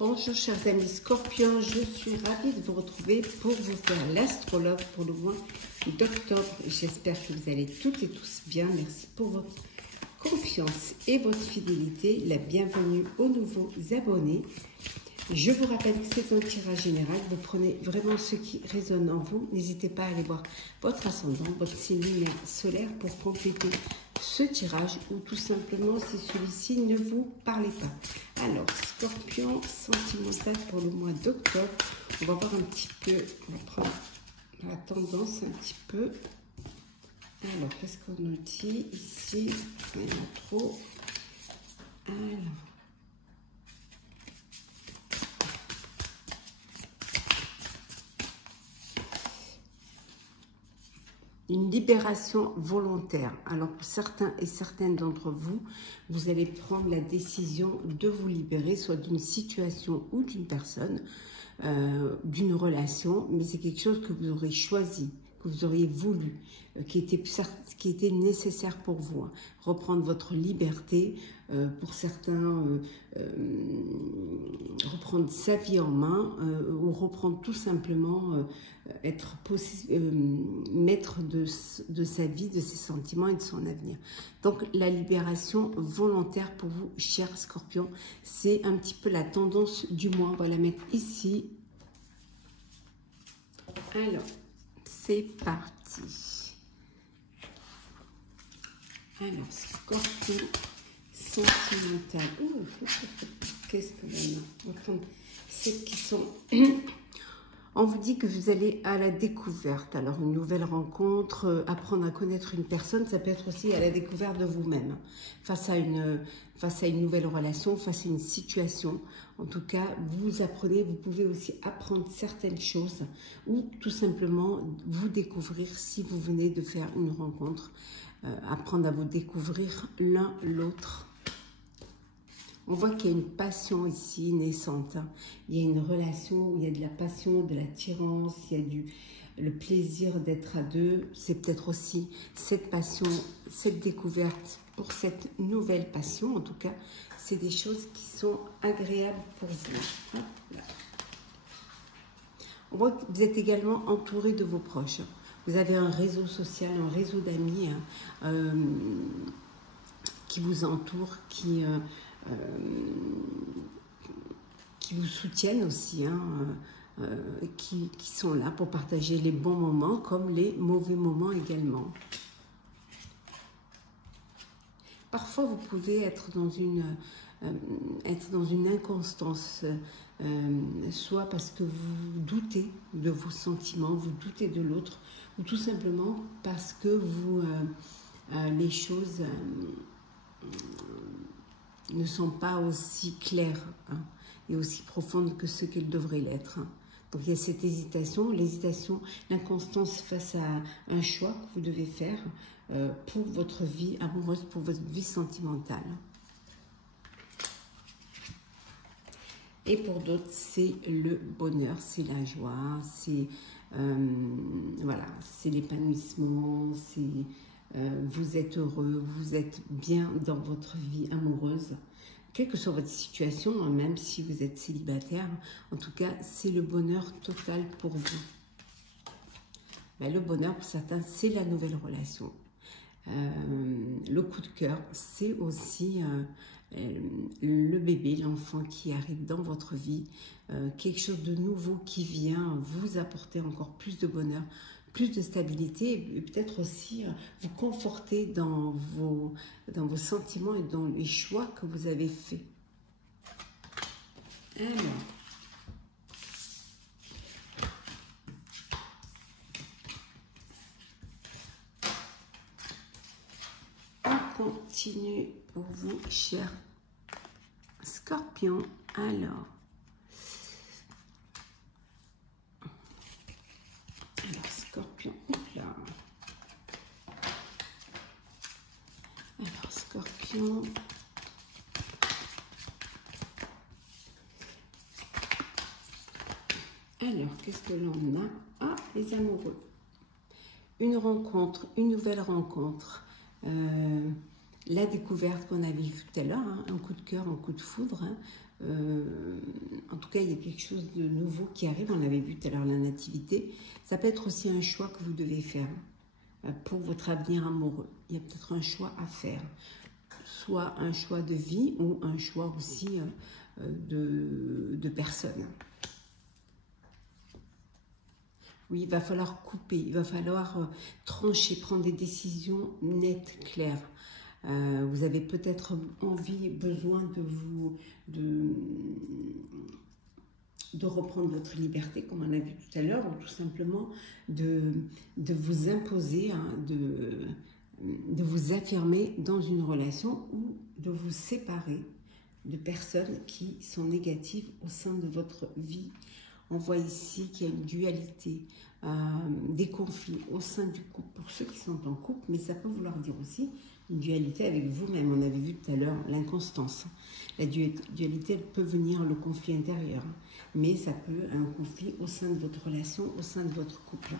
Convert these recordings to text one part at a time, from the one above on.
Bonjour chers amis Scorpions, je suis ravie de vous retrouver pour vous faire l'astrologue pour le mois d'octobre. J'espère que vous allez toutes et tous bien. Merci pour votre confiance et votre fidélité. La bienvenue aux nouveaux abonnés. Je vous rappelle que c'est un tirage général. Vous prenez vraiment ce qui résonne en vous. N'hésitez pas à aller voir votre ascendant, votre signe lunaire solaire pour compléter ce tirage ou tout simplement si celui-ci ne vous parlait pas. Alors, Scorpion sentimental pour le mois d'octobre. On va voir un petit peu, on va prendre la tendance un petit peu. Alors, qu'est-ce qu'on nous dit ici? Il y en a trop. Alors. Une libération volontaire. Alors pour certains et certaines d'entre vous, vous allez prendre la décision de vous libérer, soit d'une situation ou d'une personne, d'une relation, mais c'est quelque chose que vous aurez choisi, que vous auriez voulu, qui était nécessaire pour vous. Reprendre votre liberté, pour certains, reprendre sa vie en main, ou reprendre tout simplement, être maître de sa vie, de ses sentiments et de son avenir. Donc la libération volontaire pour vous, chers Scorpions, c'est un petit peu la tendance du mois. On va la mettre ici. Alors, c'est parti. Alors, Scorpion sentimental. Qu'est-ce que l'on a? On va prendre celles qui sont... On vous dit que vous allez à la découverte. Alors, une nouvelle rencontre, apprendre à connaître une personne, ça peut être aussi à la découverte de vous-même. Face à une nouvelle relation, face à une situation. En tout cas, vous apprenez, vous pouvez aussi apprendre certaines choses ou tout simplement vous découvrir si vous venez de faire une rencontre. Apprendre à vous découvrir l'un l'autre. On voit qu'il y a une passion ici naissante. Il y a une relation où il y a de la passion, de l'attirance, il y a le plaisir d'être à deux. C'est peut-être aussi cette passion, cette découverte pour cette nouvelle passion. En tout cas, c'est des choses qui sont agréables pour vous. Voilà. On voit que vous êtes également entouré de vos proches. Vous avez un réseau social, un réseau d'amis qui vous entoure, qui vous soutiennent aussi, qui sont là pour partager les bons moments comme les mauvais moments également. Parfois, vous pouvez être dans une inconstance, soit parce que vous doutez de vos sentiments, vous doutez de l'autre, ou tout simplement parce que vous, les choses ne sont pas aussi claires et aussi profondes que ce qu'elles devraient l'être. Donc il y a cette hésitation, l'hésitation, l'inconstance face à un choix que vous devez faire pour votre vie amoureuse, pour votre vie sentimentale. Et pour d'autres, c'est le bonheur, c'est la joie, c'est voilà, c'est l'épanouissement, c'est vous êtes heureux, vous êtes bien dans votre vie amoureuse, quelle que soit votre situation, même si vous êtes célibataire, en tout cas, c'est le bonheur total pour vous. Ben, le bonheur, pour certains, c'est la nouvelle relation. Le coup de cœur, c'est aussi le bébé, l'enfant qui arrive dans votre vie, quelque chose de nouveau qui vient vous apporter encore plus de bonheur, plus de stabilité et peut-être aussi vous conforter dans vos sentiments et dans les choix que vous avez faits. Alors, on continue pour vous, chers Scorpions. Alors, Scorpion, là. Alors, Scorpion. Alors, qu'est-ce que l'on a? Ah, les amoureux. Une rencontre, une nouvelle rencontre. la découverte qu'on avait vue tout à l'heure, hein, un coup de cœur, un coup de foudre. Hein. En tout cas, il y a quelque chose de nouveau qui arrive. On avait vu tout à l'heure la nativité. Ça peut être aussi un choix que vous devez faire pour votre avenir amoureux. Il y a peut-être un choix à faire. Soit un choix de vie ou un choix aussi de personne. Oui, il va falloir couper, il va falloir trancher, prendre des décisions nettes, claires. Vous avez peut-être envie, besoin de reprendre votre liberté, comme on a vu tout à l'heure, ou tout simplement de vous imposer, hein, de vous affirmer dans une relation ou de vous séparer de personnes qui sont négatives au sein de votre vie. On voit ici qu'il y a une dualité, des conflits au sein du couple pour ceux qui sont en couple, mais ça peut vouloir dire aussi une dualité avec vous-même. On avait vu tout à l'heure l'inconstance. La dualité, elle peut venir le conflit intérieur, mais ça peut un conflit au sein de votre relation, au sein de votre couple.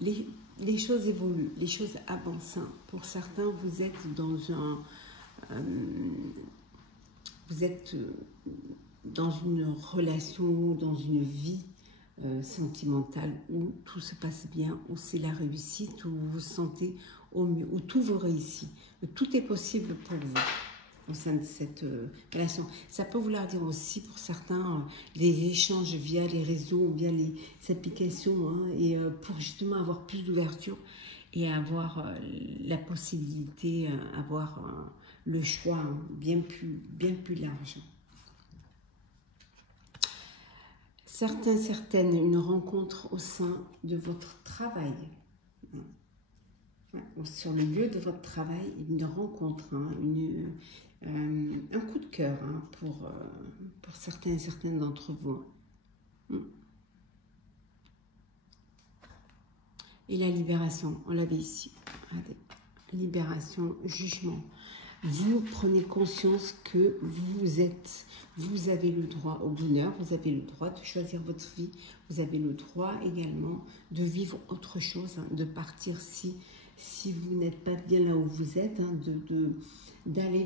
Les choses évoluent, les choses avancent. Pour certains, vous êtes dans dans une relation, dans une vie sentimentale où tout se passe bien, où c'est la réussite, où vous vous sentez au mieux, où tout vous réussit. Tout est possible pour vous au sein de cette relation. Ça peut vouloir dire aussi pour certains les échanges via les réseaux, via les applications, hein, et pour justement avoir plus d'ouverture et avoir la possibilité, avoir le choix, hein, bien plus large. Certaines, une rencontre au sein de votre travail, hein, sur le lieu de votre travail, une rencontre, hein, un coup de cœur, hein, pour certains et certaines d'entre vous. Et la libération, on l'avait ici. Regardez. Libération, jugement. Vous prenez conscience que vous avez le droit au bonheur, vous avez le droit de choisir votre vie, vous avez le droit également de vivre autre chose, hein, de partir si vous n'êtes pas bien là où vous êtes, hein, d'aller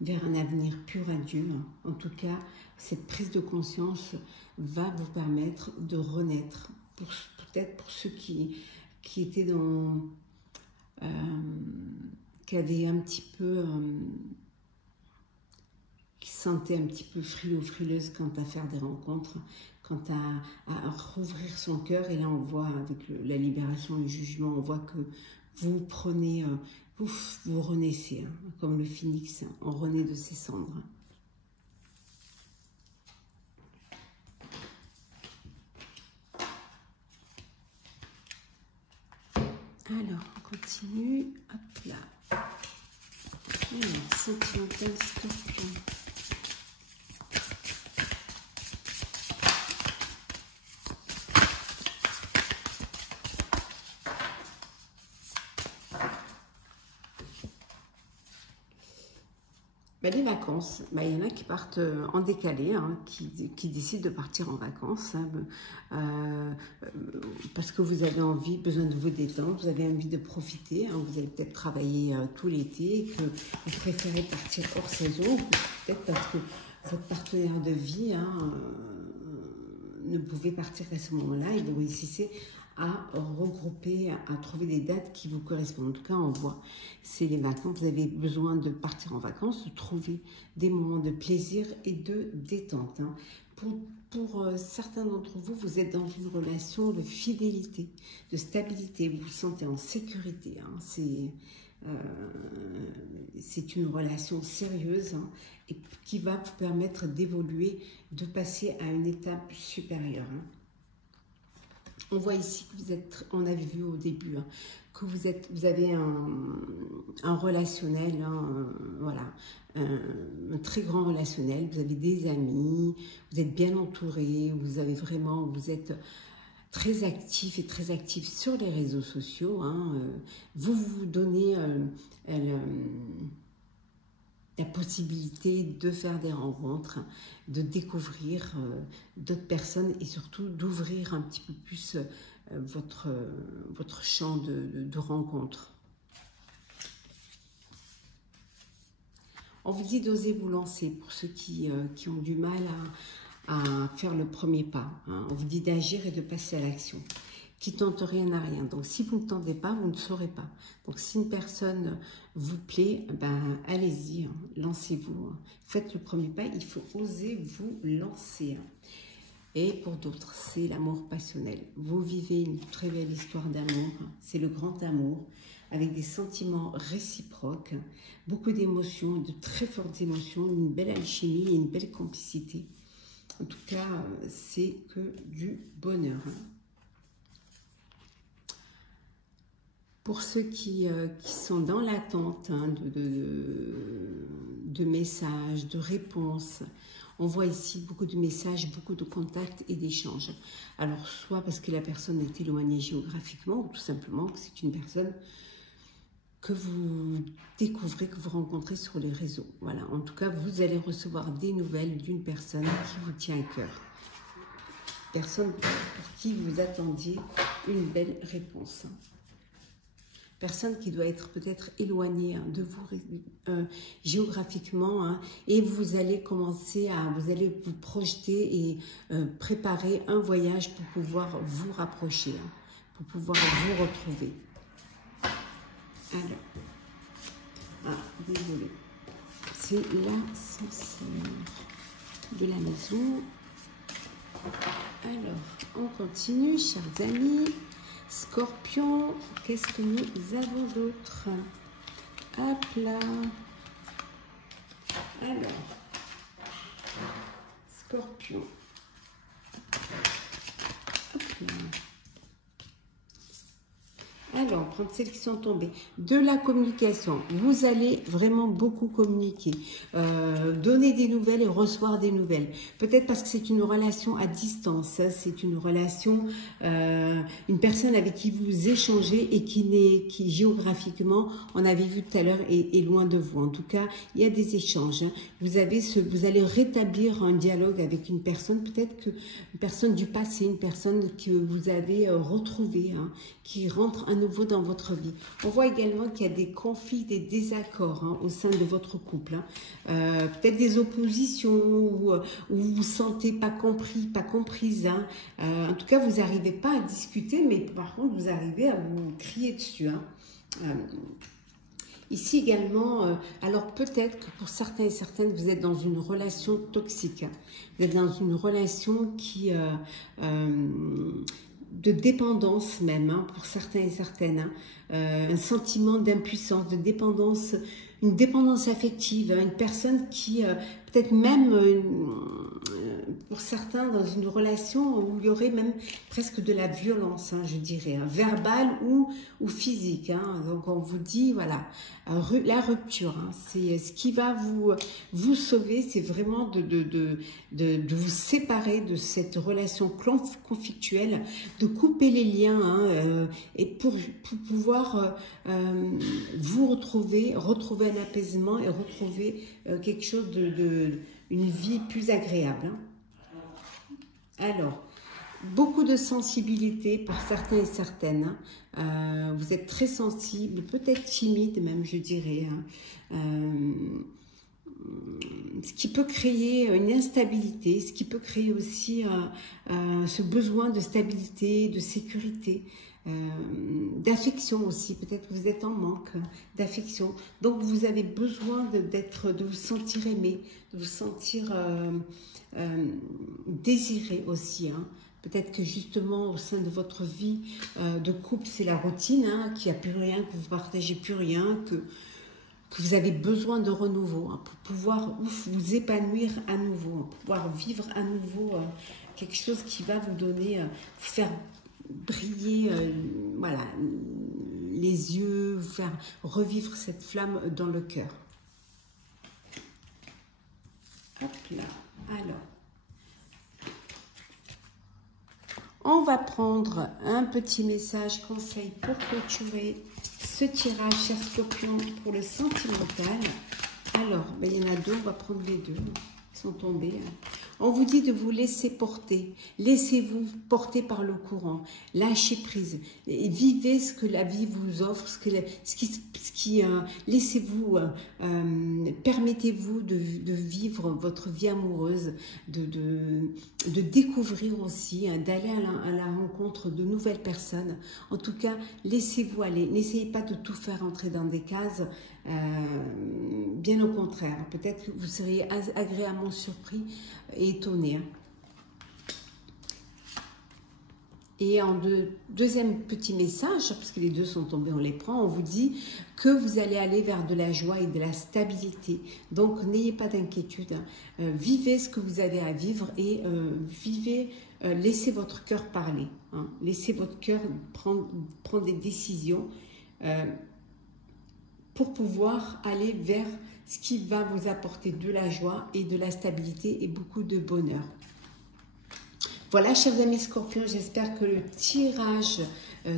vers un avenir pur à Dieu. En tout cas, cette prise de conscience va vous permettre de renaître, peut-être pour ceux qui étaient dans... qui avaient un petit peu... qui se sentaient un petit peu frileux, frileuses quant à faire des rencontres, quant à rouvrir son cœur. Et là, on voit avec la libération, le jugement, on voit que vous prenez... vous renaissez, hein, comme le phénix, hein, on renaît de ses cendres. Alors, on continue. Hop là. Alors, sentimental scorpion. Les vacances, il y en a qui partent en décalé, hein, qui décident de partir en vacances, hein, parce que vous avez besoin de vous détendre, vous avez envie de profiter, hein, vous avez peut-être travaillé tout l'été, que vous préférez partir hors saison, peut-être parce que votre partenaire de vie, hein, ne pouvait partir qu'à ce moment-là et vous réussissez à regrouper, à trouver des dates qui vous correspondent. En tout cas, on voit, c'est les vacances. Vous avez besoin de partir en vacances, de trouver des moments de plaisir et de détente. Hein. Pour certains d'entre vous, vous êtes dans une relation de fidélité, de stabilité. Vous vous sentez en sécurité. Hein. C'est une relation sérieuse, hein, et qui va vous permettre d'évoluer, de passer à une étape supérieure. Hein. On voit ici que vous êtes, on avait vu au début, hein, que vous avez un relationnel, hein, voilà, un très grand relationnel. Vous avez des amis, vous êtes bien entouré, vous êtes très actif et très actif sur les réseaux sociaux. Hein, vous donnez la possibilité de faire des rencontres, de découvrir d'autres personnes et surtout d'ouvrir un petit peu plus votre champ de rencontres. On vous dit d'oser vous lancer pour ceux qui ont du mal à faire le premier pas. Hein. On vous dit d'agir et de passer à l'action. Qui tente rien n'a rien. Donc, si vous ne tentez pas, vous ne saurez pas. Donc, si une personne vous plaît, ben, allez-y, hein, lancez-vous. Hein. Faites le premier pas, il faut oser vous lancer. Hein. Et pour d'autres, c'est l'amour passionnel. Vous vivez une très belle histoire d'amour. Hein. C'est le grand amour, avec des sentiments réciproques, beaucoup d'émotions, de très fortes émotions, une belle alchimie et une belle complicité. En tout cas, c'est que du bonheur. Hein. Pour ceux qui sont dans l'attente hein, de messages, de réponses, on voit ici beaucoup de messages, beaucoup de contacts et d'échanges. Alors, soit parce que la personne est éloignée géographiquement, ou tout simplement que c'est une personne que vous découvrez, que vous rencontrez sur les réseaux. Voilà, en tout cas, vous allez recevoir des nouvelles d'une personne qui vous tient à cœur. Personne pour qui vous attendiez une belle réponse. Personne qui doit être peut-être éloignée de vous géographiquement, hein, et vous allez commencer vous allez vous projeter et préparer un voyage pour pouvoir vous rapprocher, hein, pour pouvoir vous retrouver. Alors, désolé, c'est l'ascenseur de la maison. Alors, on continue, chers amis. Scorpion, qu'est-ce que nous avons d'autre? Hop là. Alors, Scorpion. Hop là. Alors, prendre celles qui sont tombées. De la communication. Vous allez vraiment beaucoup communiquer. Donner des nouvelles et recevoir des nouvelles. Peut-être parce que c'est une relation à distance. Hein, c'est une relation, une personne avec qui vous échangez et qui géographiquement, on avait vu tout à l'heure, est loin de vous. En tout cas, il y a des échanges. Hein. Vous allez rétablir un dialogue avec une personne. Peut-être que une personne du passé, une personne que vous avez retrouvée, hein, qui rentre à nouveau dans votre vie. On voit également qu'il y a des conflits, des désaccords hein, au sein de votre couple. Hein. Peut-être des oppositions où vous vous sentez pas compris, pas comprise. Hein. En tout cas, vous n'arrivez pas à discuter, mais par contre, vous arrivez à vous crier dessus. Hein. Ici également, alors peut-être que pour certains et certaines, vous êtes dans une relation toxique. Hein. Vous êtes dans une relation qui... de dépendance même, hein, pour certains et certaines, hein, un sentiment d'impuissance, de dépendance, une dépendance affective, hein, une personne qui, peut-être même, pour certains, dans une relation où il y aurait même presque de la violence, hein, je dirais, hein, verbale ou physique. Hein. Donc on vous dit, voilà, la rupture, hein, c'est ce qui va vous sauver, c'est vraiment de vous séparer de cette relation conflictuelle, de couper les liens, hein, et pour pouvoir vous retrouver un apaisement et retrouver quelque chose une vie plus agréable. Hein. Alors, beaucoup de sensibilité pour certains et certaines. Hein. Vous êtes très sensible, peut-être timide même, je dirais. Hein. Ce qui peut créer une instabilité, ce qui peut créer aussi ce besoin de stabilité, de sécurité, d'affection aussi. Peut-être que vous êtes en manque d'affection. Donc vous avez besoin de vous sentir aimé, de vous sentir désiré aussi. Hein. Peut-être que justement au sein de votre vie de couple, c'est la routine, hein, qu'il n'y a plus rien, que vous ne partagez plus rien, que vous avez besoin de renouveau, hein, pour pouvoir vous épanouir à nouveau, hein, pour pouvoir vivre à nouveau quelque chose qui va vous donner, vous faire briller voilà, les yeux, vous faire revivre cette flamme dans le cœur. Hop là, alors. On va prendre un petit message conseil pour clôturer ce tirage, cher Scorpion, pour le sentimental. Alors, ben, il y en a deux, on va prendre les deux. sont tombés. On vous dit de vous laisser porter. Laissez-vous porter par le courant. Lâchez prise. Et vivez ce que la vie vous offre. Laissez-vous, permettez-vous de vivre votre vie amoureuse, de découvrir aussi, d'aller à la rencontre de nouvelles personnes. En tout cas, laissez-vous aller. N'essayez pas de tout faire entrer dans des cases. Bien au contraire, peut-être que vous seriez agréablement surpris et étonné. Et en deuxième petit message, parce que les deux sont tombés, on les prend, on vous dit que vous allez aller vers de la joie et de la stabilité. Donc, n'ayez pas d'inquiétude. Vivez ce que vous avez à vivre et laissez votre cœur parler. Hein. Laissez votre cœur prendre des décisions pour pouvoir aller vers ce qui va vous apporter de la joie et de la stabilité et beaucoup de bonheur. Voilà, chers amis Scorpions, j'espère que le tirage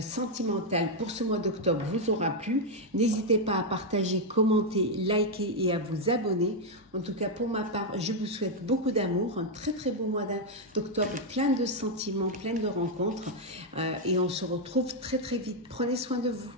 sentimental pour ce mois d'octobre vous aura plu. N'hésitez pas à partager, commenter, liker et à vous abonner. En tout cas, pour ma part, je vous souhaite beaucoup d'amour, un très très beau mois d'octobre, plein de sentiments, plein de rencontres. Et on se retrouve très très vite. Prenez soin de vous.